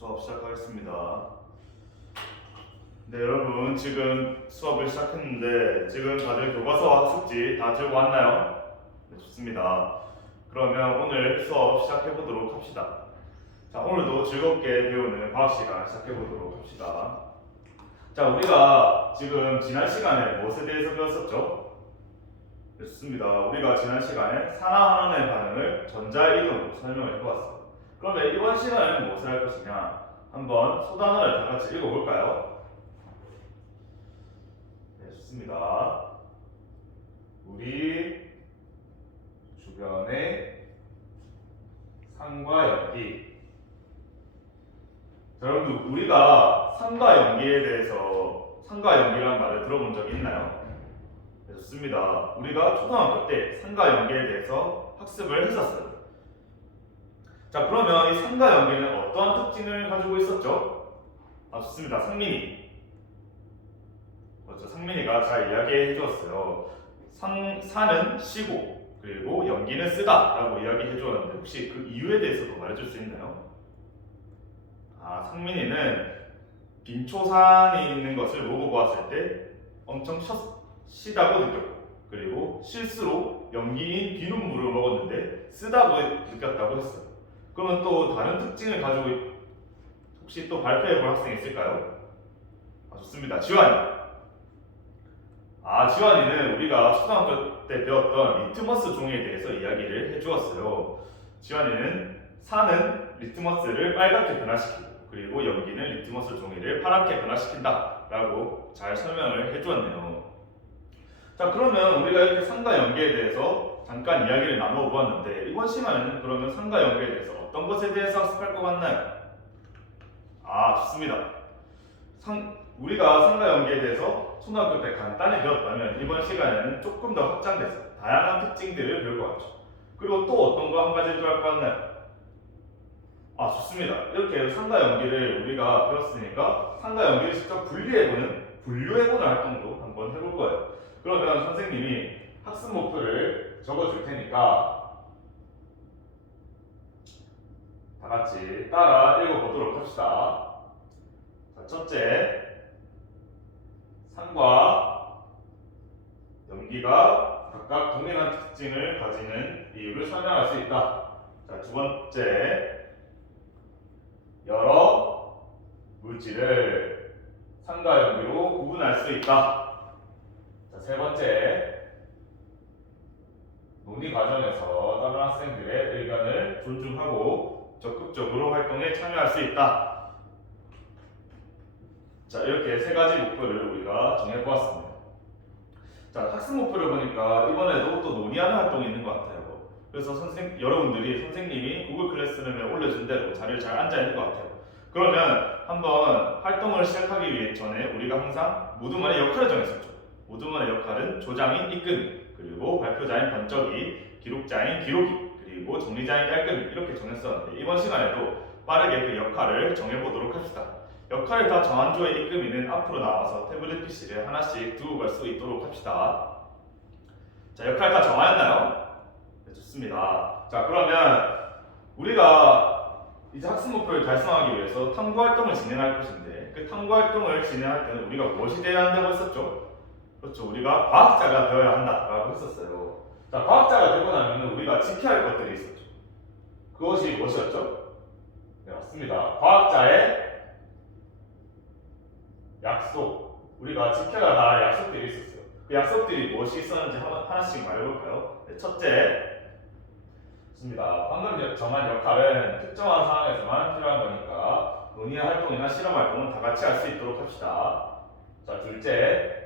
수업 시작하겠습니다. 네, 여러분 지금 수업을 시작했는데 지금 다들 교과서와 학습지 다 들고 왔나요? 네, 좋습니다. 그러면 오늘 수업 시작해 보도록 합시다. 자, 오늘도 즐겁게 배우는 과학 시간 시작해 보도록 합시다. 자, 우리가 지금 지난 시간에 무엇에 대해서 배웠었죠? 네, 좋습니다. 우리가 지난 시간에 산화환원의 반응을 전자이동으로 설명을 해보았어요. 그러면 이번 시간에는 무엇을 할 것이냐? 한번 소단어를 다 같이 읽어볼까요? 네, 좋습니다. 우리 주변의 산과 연기. 자, 여러분들 우리가 산과 연기에 대해서 산과 연기라는 말을 들어본 적이 있나요? 네, 좋습니다. 우리가 초등학교 때 산과 연기에 대해서 학습을 했었어요. 자, 그러면 이 산과 연기는 어떠한 특징을 가지고 있었죠? 좋습니다. 상민이. 그렇죠. 상민이가 잘 이야기해 주었어요. 산은 쉬고 그리고 연기는 쓰다 라고 이야기해 주었는데 혹시 그 이유에 대해서도 말해줄 수 있나요? 상민이는 빈초산이 있는 것을 보고 보았을 때 엄청 쉬다고 느꼈고 그리고 실수로 연기인 비눗물을 먹었는데 쓰다고 느꼈다고 했어요. 그러면 또 다른 특징을 가지고 혹시 또 발표해 볼 학생이 있을까요? 좋습니다. 지환이. 지환이는 우리가 초등학교 때 배웠던 리트머스 종이에 대해서 이야기를 해주었어요. 지환이는 산은 리트머스를 빨갛게 변화시키고 그리고 연기는 리트머스 종이를 파랗게 변화시킨다 라고 잘 설명을 해주었네요. 자, 그러면 우리가 이렇게 산과 연기에 대해서 잠깐 이야기를 나누어 보았는데 이번 시간에는 그러면 산과 연기에 대해서 어떤 것에 대해서 학습할 것 같나요? 좋습니다. 우리가 산과 연기에 대해서 초등학교 때 간단히 배웠다면 이번 시간에는 조금 더 확장돼서 다양한 특징들을 배울 것 같죠. 그리고 또 어떤 거 한 가지 더 할 것 같나요? 좋습니다. 이렇게 산과 연기를 우리가 배웠으니까 산과 연기를 직접 분리해보는, 분류해보는 활동도 한번 해볼 거예요. 그러면 선생님이 학습 목표를 적어줄 테니까 다 같이 따라 읽어보도록 합시다. 자, 첫째, 산과 연기가 각각 동일한 특징을 가지는 이유를 설명할 수 있다. 자, 두 번째, 여러 물질을 산과 연기로 구분할 수 있다. 자, 세 번째, 논의 과정에서 다른 학생들의 의견을 존중하고 적극적으로 활동에 참여할 수 있다. 자, 이렇게 세 가지 목표를 우리가 정해보았습니다. 자, 학습 목표를 보니까 이번에도 또 논의하는 활동이 있는 것 같아요. 그래서 여러분들이 선생님이 구글 클래스룸에 올려준 대로 자리를 잘 앉아 있는 것 같아요. 그러면 한번 활동을 시작하기 전에 우리가 항상 모두만의 역할을 정했었죠. 모두만의 역할은 조장인 이끄미, 그리고 발표자인 번쩍이, 기록자인 기록이, 그리고 정리자인 깔끔이 이렇게 정했었는데 이번 시간에도 빠르게 그 역할을 정해보도록 합시다. 역할을 다 정한 조의 이끄미는 앞으로 나와서 태블릿 PC를 하나씩 두고 갈 수 있도록 합시다. 자, 역할 다 정하였나요? 네, 좋습니다. 자, 그러면 우리가 이제 학습 목표를 달성하기 위해서 탐구 활동을 진행할 것인데 그 탐구 활동을 진행할 때는 우리가 무엇이 되어야 한다고 했었죠? 그렇죠. 우리가 과학자가 되어야 한다라고 했었어요. 자, 과학자가 되고 나면 우리가 지켜야 할 것들이 있었죠. 그것이 무엇이었죠? 네, 맞습니다. 과학자의 약속. 우리가 지켜야 할 약속들이 있었어요. 그 약속들이 무엇이 있었는지 하나씩 말해볼까요? 네, 첫째, 좋습니다. 방금 정한 역할은 특정한 상황에서만 필요한 거니까 논의 활동이나 실험 활동은 다 같이 할 수 있도록 합시다. 자, 둘째,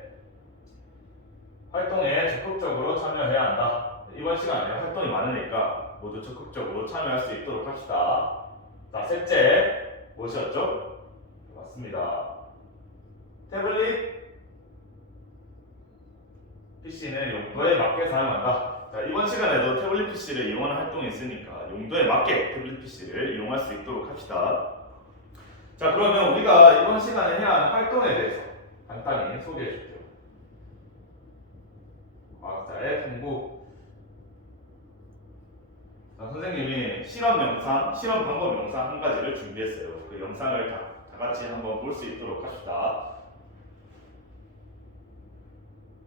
활동에 적극적으로 참여해야 한다. 이번 시간에 활동이 많으니까 모두 적극적으로 참여할 수 있도록 합시다. 자, 셋째, 무엇이었죠? 맞습니다. 태블릿 PC는 용도에 맞게 사용한다. 자, 이번 시간에도 태블릿 PC를 이용하는 활동이 있으니까 용도에 맞게 태블릿 PC를 이용할 수 있도록 합시다. 자, 그러면 우리가 이번 시간에 해야 하는 활동에 대해서 간단히 소개해 줄게요. 과학자의 탐구. 자, 선생님이 실험 영상, 실험 방법 영상 한 가지를 준비했어요. 그 영상을 다 같이 한번 볼 수 있도록 합시다.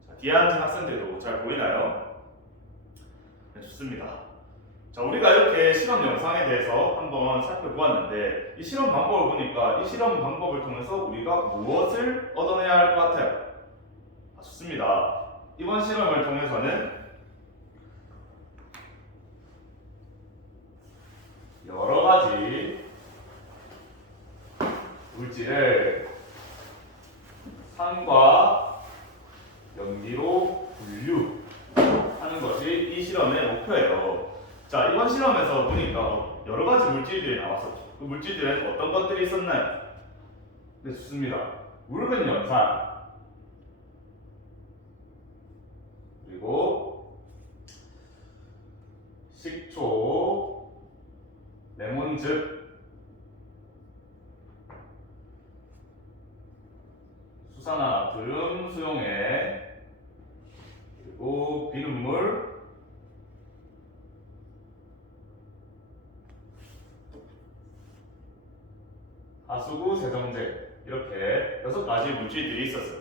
자, 뒤에 앉은 학생들도 잘 보이나요? 네, 좋습니다. 자, 우리가 이렇게 실험 영상에 대해서 한번 살펴보았는데 이 실험 방법을 보니까 이 실험 방법을 통해서 우리가 무엇을 얻어내야 할 것 같아요? 좋습니다. 이번 실험을 통해서는 여러 가지 물질을 산과 연기로 분류하는 것이 이 실험의 목표예요. 자, 이번 실험에서 보니까 여러 가지 물질들이 나왔었죠. 그 물질들은 어떤 것들이 있었나요? 네, 좋습니다. 묽은 염산, 그리고 식초, 레몬즙, 수산화나트륨 수용액, 그리고 비눗물, 하수구 세정제, 이렇게 6가지 물질들이 있었어요.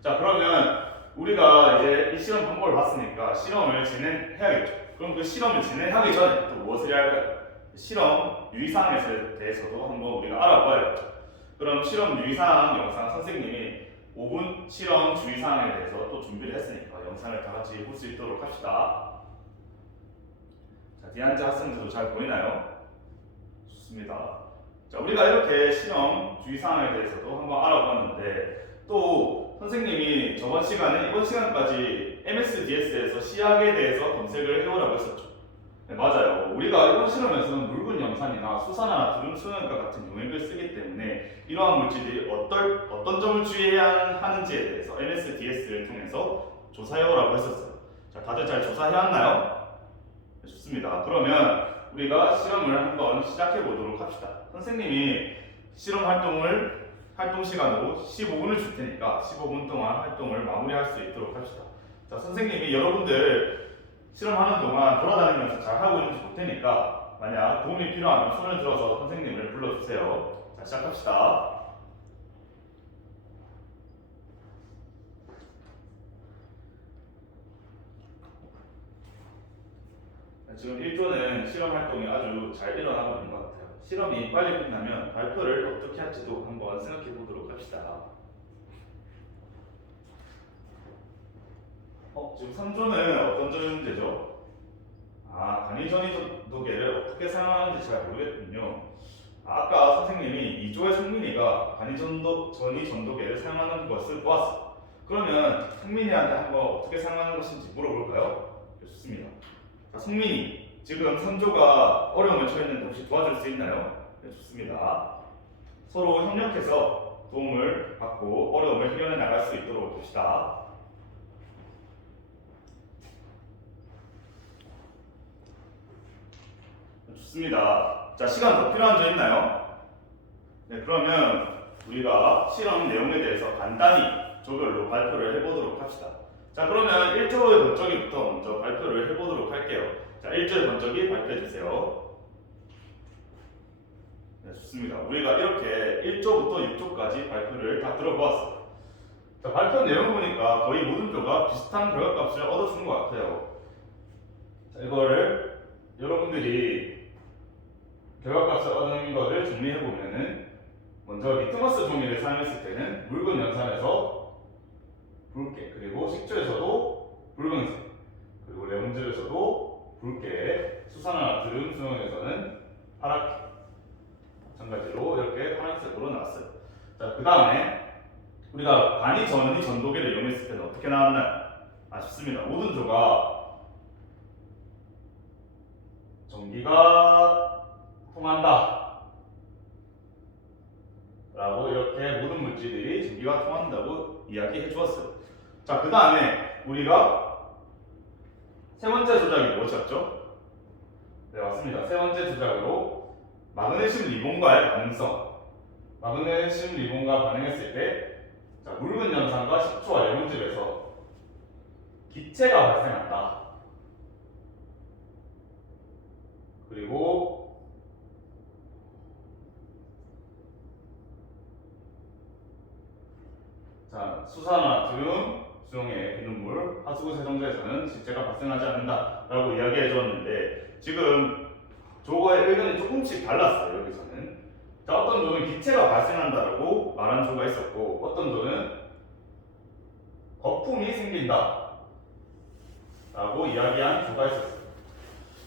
자, 그러면 우리가 이제 이 실험 방법을 봤으니까 실험을 진행해야겠죠. 그럼 그 실험을 진행하기 전에 또 무엇을 해야 할까요? 실험 유의사항에 대해서도 한번 우리가 알아봐야겠죠. 그럼 실험 유의사항 영상 선생님이 5분 실험 주의사항에 대해서 또 준비를 했으니까 영상을 다 같이 볼 수 있도록 합시다. 자, 뒤에 앉은 학생들도 잘 보이나요? 좋습니다. 자, 우리가 이렇게 실험 주의사항에 대해서도 한번 알아봤는데 또 선생님이 저번 시간에 이번 시간까지 MSDS에서 시약에 대해서 검색을 해오라고 했었죠. 네, 맞아요. 우리가 이번 실험에서는 묽은 염산이나 수산화나트륨 수용액과 같은 용액을 쓰기 때문에 이러한 물질들이 어떤 점을 주의해야 하는지에 대해서 MSDS를 통해서 조사해오라고 했었어요. 자, 다들 잘 조사해왔나요? 네, 좋습니다. 그러면 우리가 실험을 한번 시작해 보도록 합시다. 선생님이 실험 활동 시간으로 15분을 줄 테니까 15분 동안 활동을 마무리할 수 있도록 합시다. 자, 선생님이 여러분들 실험하는 동안 돌아다니면서 잘 하고 있는지 볼 테니까 만약 도움이 필요하면 손을 들어서 선생님을 불러주세요. 자, 시작합시다. 지금 1조는 실험 활동이 아주 잘 일어나고 있는 것 같아요. 실험이 빨리 끝나면 발표를 어떻게 할지도 한번 생각해 보도록 합시다. 지금 3조는 어떤 문제죠? 간이전이 전도계를 어떻게 사용하는지 잘 모르겠군요. 아까 선생님이 2조의 성민이가 간이전이 전도계를 사용하는 것을 보았어요. 그러면 성민이한테 한번 어떻게 사용하는 것인지 물어볼까요? 좋습니다. 자, 성민이, 지금 3조가 어려움을 처했는데 혹시 도와줄 수 있나요? 네, 좋습니다. 서로 협력해서 도움을 받고 어려움을 해결해 나갈 수 있도록 합시다. 좋습니다. 자, 시간 더 필요한 점 있나요? 네, 그러면 우리가 실험 내용에 대해서 간단히 조별로 발표를 해보도록 합시다. 자, 그러면 1조의 번쩍이부터 먼저 발표를 해보도록 할게요. 자, 1조의 번쩍이 발표해주세요. 네, 좋습니다. 우리가 이렇게 1조부터 6조까지 발표를 다 들어보았어요. 자, 발표 내용을 보니까 거의 모든 표가 비슷한 결과값을 얻어주는 것 같아요. 자, 이거를 여러분들이 결과값을 얻는 것을 정리해보면은 먼저 리트머스 종이를 사용했을 때는 묽은 염산에서 붉게, 그리고 식초에서도 붉은색, 그리고 레몬즙에서도 붉게, 수산화나트륨 수용액에서는 파랗게, 마찬가지로 이렇게 파란색으로 나왔어요. 자, 그 다음에 우리가 간이전이 전도계를 이용했을 때는 어떻게 나왔나요? 아쉽습니다. 모든 조가 전기가 통한다 라고 이렇게 모든 물질들이 전기가 통한다고 이야기해 주었어요. 자, 그 다음에 우리가 세 번째 조작이 무엇이었죠? 네, 맞습니다. 세 번째 조작으로 마그네슘 리본과의 반응성. 마그네슘 리본과 반응했을 때 묽은 염산과 식초와 레몬즙에서 기체가 발생한다. 그리고 자, 수산화나트륨, 수용액, 비눗물, 하수구 세정제에서는 질제가 발생하지 않는다라고 이야기해 주었는데 지금 조거의 의견이 조금씩 달랐어요. 여기서는 자, 어떤 조는 기체가 발생한다라고 말한 조가 있었고 어떤 조는 거품이 생긴다 라고 이야기한 조가 있었어요.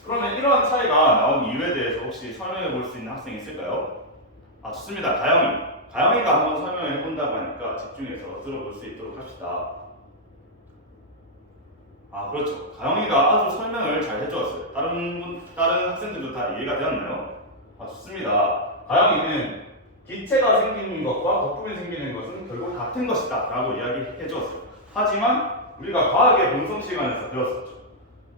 그러면 이러한 차이가 나온 이유에 대해서 혹시 설명해 볼 수 있는 학생이 있을까요? 아, 좋습니다. 가영이가 한번 설명해 본다고 하니까 집중해서 들어볼 수 있도록 합시다. 아, 그렇죠. 가영이가 아주 설명을 잘 해주었어요. 다른 학생들도 다 이해가 되었나요? 아, 좋습니다. 가영이는 기체가 생기는 것과 거품이 생기는 것은 결국 같은 것이다 라고 이야기해 주었어요. 하지만 우리가 과학의 본성 시간에서 배웠었죠.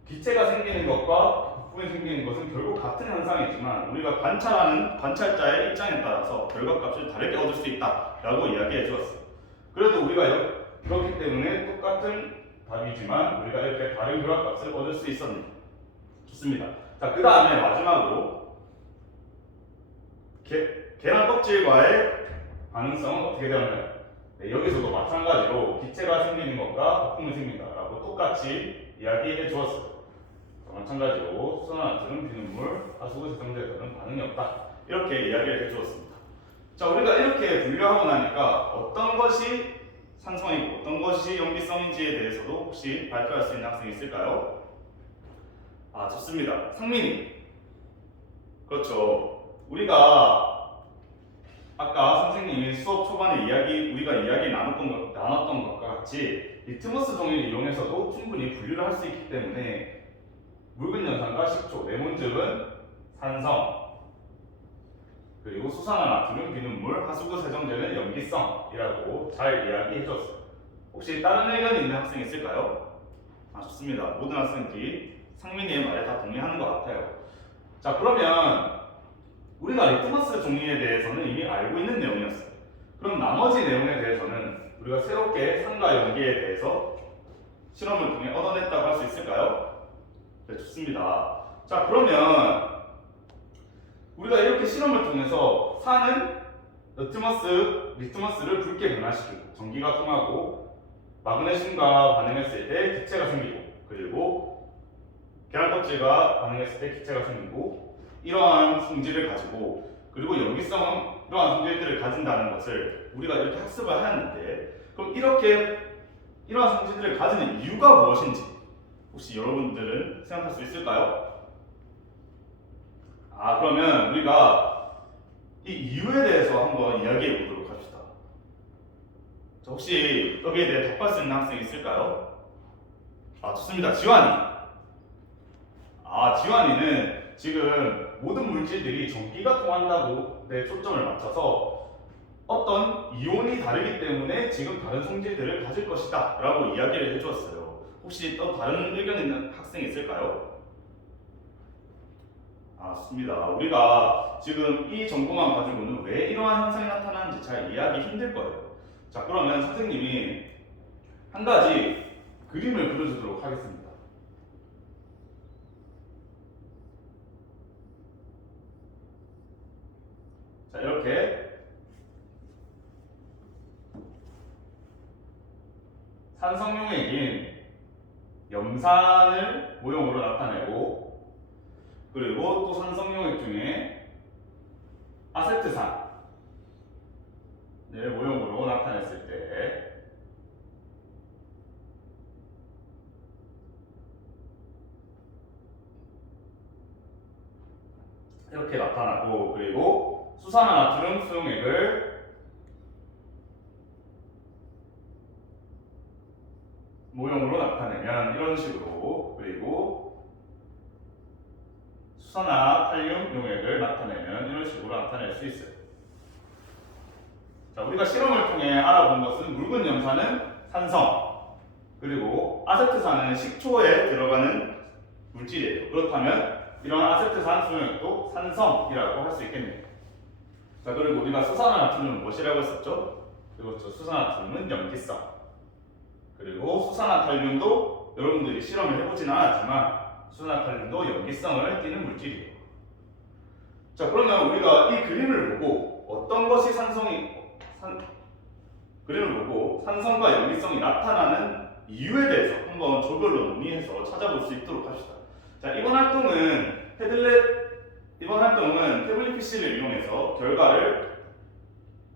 기체가 생기는 것과 거품이 생기는 것은 결국 같은 현상이지만 우리가 관찰하는 관찰자의 입장에 따라서 결과값을 다르게 얻을 수 있다 라고 이야기해 주었어요. 그래도 우리가 그렇기 때문에 똑같은 답이지만 우리가 이렇게 다른 결과값을 얻을 수 있었습니다. 좋습니다. 자, 그 다음에 마지막으로 계란 껍질과의 반응성은 어떻게 되었나요? 네, 여기서도 마찬가지로 기체가 생기는 것과 거품이 생긴다라고 똑같이 이야기해 주었어요. 마찬가지로 수산화나트륨, 비눗물, 하수구 세정제에서는 반응이 없다 이렇게 이야기를 해 주었습니다. 자, 우리가 이렇게 분류하고 나니까 어떤 것이 산성이고 어떤 것이 염기성인지에 대해서도 혹시 발표할 수 있는 학생이 있을까요? 아, 좋습니다. 상민이. 그렇죠. 우리가 아까 선생님이 수업 초반에 우리가 이야기 나눴던 것과 같이 리트머스 종이를 이용해서도 충분히 분류를 할 수 있기 때문에 묽은 연산과 식초, 레몬즙은 산성, 그리고 수산화나트륨, 비눗물, 하수구 세정제는 염기성이라고 잘 이야기해 줬어요. 혹시 다른 의견이 있는 학생 있을까요? 아, 좋습니다. 모든 학생들이 상민이의 말에 다 동의하는 것 같아요. 자, 그러면 우리가 리트머스 종이에 대해서는 이미 알고 있는 내용이었어요. 그럼 나머지 내용에 대해서는 우리가 새롭게 산과 염기에 대해서 실험을 통해 얻어냈다고 할 수 있을까요? 네, 좋습니다. 자, 그러면 우리가 이렇게 실험을 통해서 산은 리트머스를 붉게 변화시키고 전기가 통하고 마그네슘과 반응했을 때 기체가 생기고 그리고 계란 껍질과 반응했을 때 기체가 생기고 이러한 성질을 가지고 그리고 염기성은 이러한 성질들을 가진다는 것을 우리가 이렇게 학습을 하였는데 그럼 이러한 성질들을 가지는 이유가 무엇인지 혹시 여러분들은 생각할 수 있을까요? 아, 그러면 우리가 이 이유에 대해서 한번 이야기해 보도록 합시다. 자, 혹시 여기에 대해 답할 수 있는 학생이 있을까요? 아, 좋습니다. 지환이. 아, 지환이는 지금 모든 물질들이 전기가 통한다고 내 초점을 맞춰서 어떤 이온이 다르기 때문에 지금 다른 성질들을 가질 것이다 라고 이야기를 해주었어요. 혹시 또 다른 의견 있는 학생이 있을까요? 아, 좋습니다. 우리가 지금 이 정보만 가지고는 왜 이러한 현상이 나타나는지 잘 이해하기 힘들 거예요. 자, 그러면 선생님이 한 가지 그림을 그려주도록 하겠습니다. 자, 이렇게 산성용액인 염산을 모형으로 나타내고 그리고 또 산성용액 중에 아세트산을 모형으로 나타냈을 때 이렇게 나타나고 그리고 수산화나트륨 수용액을 모형으로 나타내면 이런 식으로 그리고 수산화칼륨 용액을 나타내면 이런 식으로 나타낼 수 있어요. 자, 우리가 실험을 통해 알아본 것은 묽은 염산은 산성 그리고 아세트산은 식초에 들어가는 물질이에요. 그렇다면 이런 아세트산 수용액도 산성이라고 할 수 있겠네요. 자, 그리고 우리가 수산화나트륨은 무엇이라고 했었죠? 그렇죠. 수산화나트륨은 염기성 그리고 수산화칼륨도 여러분들이 실험을 해보진 않았지만 수산화칼륨도 염기성을 띠는 물질이에요. 자, 그러면 우리가 이 그림을 보고 어떤 것이 그림을 보고 산성과 염기성이 나타나는 이유에 대해서 한번 조별로 논의해서 찾아볼 수 있도록 합시다. 자, 이번 활동은 태블릿 PC를 이용해서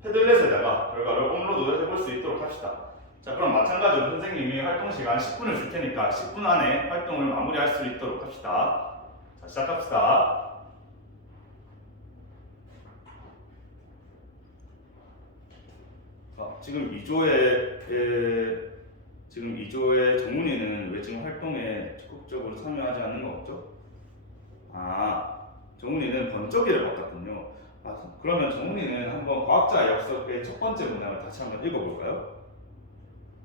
패들렛에다가 결과를 업로드 해볼 수 있도록 합시다. 자, 그럼 마찬가지로 선생님이 활동 시간 10분을 줄 테니까 10분 안에 활동을 마무리할 수 있도록 합시다. 자, 시작합시다. 지금 2조의 정훈이는 왜 지금 활동에 적극적으로 참여하지 않는 거 없죠? 정훈이는 번쩍이를 봤거든요. 그러면 정훈이는 한번 과학자의 약속의 첫 번째 문장을 다시 한번 읽어볼까요?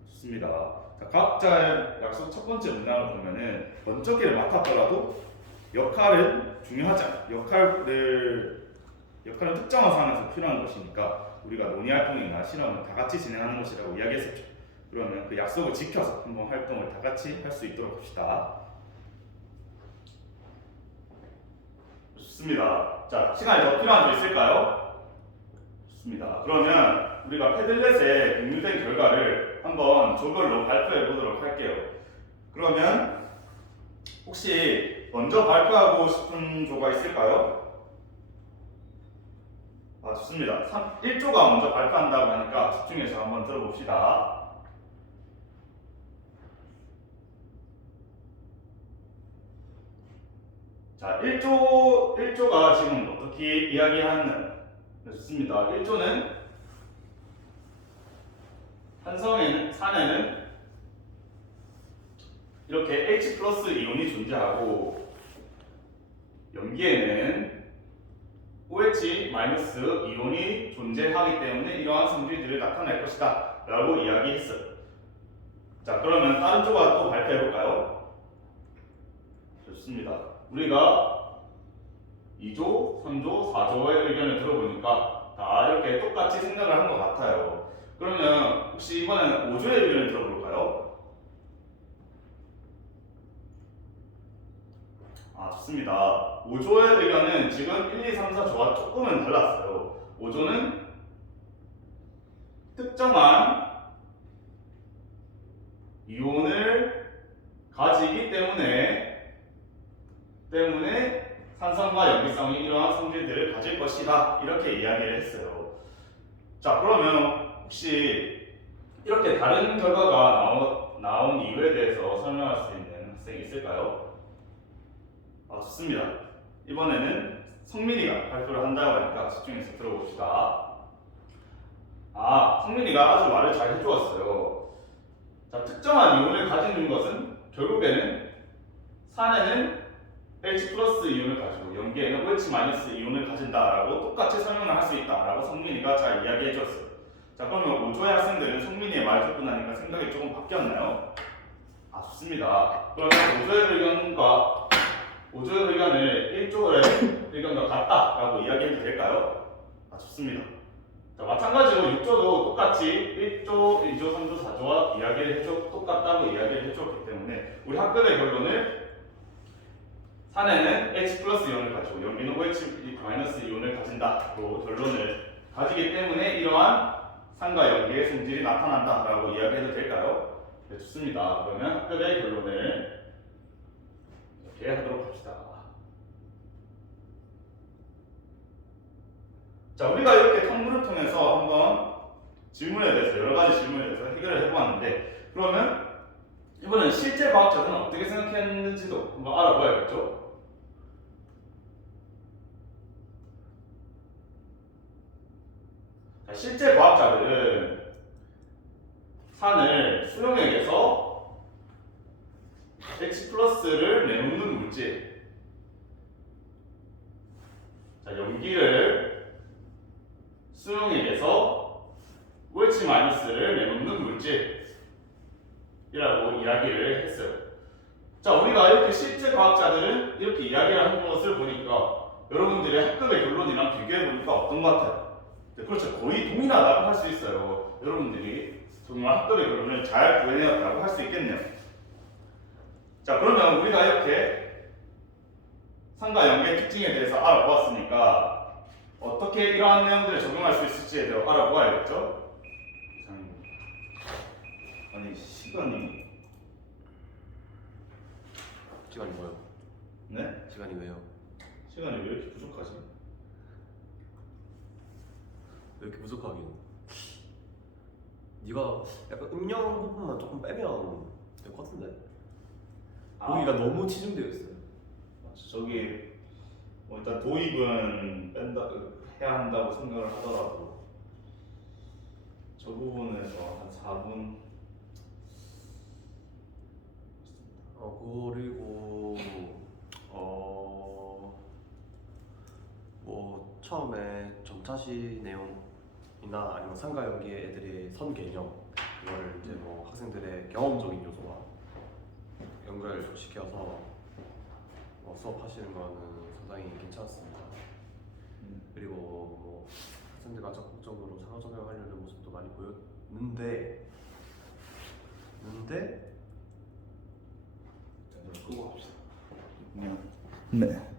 좋습니다. 자, 과학자의 약속 첫 번째 문장을 보면은 번쩍이를 맡았더라도 역할은 중요하지 않아. 역할은 특정한 상황에서 필요한 것이니까 우리가 논의활동이나 실험을 다 같이 진행하는 것이라고 이야기했었죠. 그러면 그 약속을 지켜서 한번 활동을 다 같이 할 수 있도록 합시다. 좋습니다. 자, 시간이 더 필요한 점 있을까요? 좋습니다. 그러면 우리가 패들렛에 공유된 결과를 한번 조별로 발표해 보도록 할게요. 그러면 혹시 먼저 발표하고 싶은 조가 있을까요? 좋습니다. 1조가 먼저 발표한다고 하니까 집중해서 한번 들어봅시다. 자, 1조가 지금 어떻게 이야기하는? 좋습니다. 1조는 산에는 이렇게 H 플러스 이온이 존재하고 염기에는 OH 마이너스 이온이 존재하기 때문에 이러한 성질들을 나타낼 것이다 라고 이야기했어요. 자, 그러면 다른 조가 또 발표해 볼까요? 좋습니다. 우리가 2조, 3조, 4조의 의견을 들어보니까 다 이렇게 똑같이 생각을 한 것 같아요. 그러면 혹시 이번에는 5조의 의견을 들어볼까요? 좋습니다. 5조의 의견은 지금 1, 2, 3, 4조와 조금은 달랐어요. 5조는 특정한 이온을 가지기 때문에 산성과 염기성이 이러한 성질들을 가질 것이다 이렇게 이야기를 했어요. 자, 그러면 혹시 이렇게 다른 결과가 나온 이유에 대해서 설명할 수 있는 학생이 있을까요? 좋습니다. 이번에는 성민이가 발표를 한다고 하니까 집중해서 들어봅시다. 성민이가 아주 말을 잘 해주었어요. 자, 특정한 이온을 가지는 것은 결국에는 산에는 H 플러스 이온을 가지고 염기에는 OH 마이너스 이온을 가진다라고 똑같이 설명을 할 수 있다라고 성민이가 잘 이야기해 줬어요. 자, 그러면 5조의 학생들은 성민이의 말을 듣고 나니까 생각이 조금 바뀌었나요? 좋습니다. 그러면 5조의 의견을 1조의 의견과 같다라고 이야기해도 될까요? 좋습니다. 자, 마찬가지로 6조도 똑같이 1조, 2조, 3조, 4조와 똑같다고 이야기를 해줬기 때문에 우리 학급의 결론을 산에는 H 플러스 이온을 가지고 염기는 OH 마이너스 이온을 가진다로 결론을 가지기 때문에 이러한 산과 염기의 성질이 나타난다라고 이야기해도 될까요? 네, 좋습니다. 그러면 학급의 결론을 이렇게 하도록 합시다. 자, 우리가 이렇게 탐구를 통해서 한번 질문에 대해서 여러 가지 질문에 대해서 해결을 해보았는데 그러면 이번엔 실제 과학자들은 어떻게 생각했는지도 한번 알아봐야겠죠? 자, 실제 과학자들은 산을 수용액에서 H 플러스를 내놓는 물질, 자, 염기를 수용액에서 OH 마이너스를 내놓는 물질이라고 이야기를 했어요. 자, 우리가 이렇게 실제 과학자들은 이렇게 이야기를 한 것을 보니까 여러분들의 학급의 결론이랑 비교해 보니까 어떤 것 같아요? 네, 그렇죠. 거의 동일하다고 할 수 있어요. 여러분들이 정말 학급의 결론을 잘 구해내었다고 할 수 있겠네요. 자, 그러면 우리가 이렇게 상가 연계의 특징에 대해서 알아보았으니까 어떻게 이러한 내용들을 적용할 수 있을지에 대해 알아보아야겠죠? 이상입니다. 아니 시간이 시간이 뭐요? 네? 시간이 왜요? 시간이 왜 이렇게 부족하지? 왜 이렇게 부족하긴? 네가 약간 음영 부분만 조금 빼면 될 것 같은데. 여기가 너무 치중되어 있어요. 저기 뭐 일단 도입은 뺀다 해야 한다고 생각을 하더라도 저 부분에서 한 4분 그리고 뭐 처음에 점차시 내용이나 아니면 상가 연계 애들의 선 개념 이걸 이제 뭐 학생들의 경험적인 요소와 연결시켜서 뭐 수업하시는 거는 상당히 괜찮았습니다. 그리고 뭐 학생들과 적극적으로 상호 적용하려는 모습도 많이 보였는데 끄고 합시다. 네.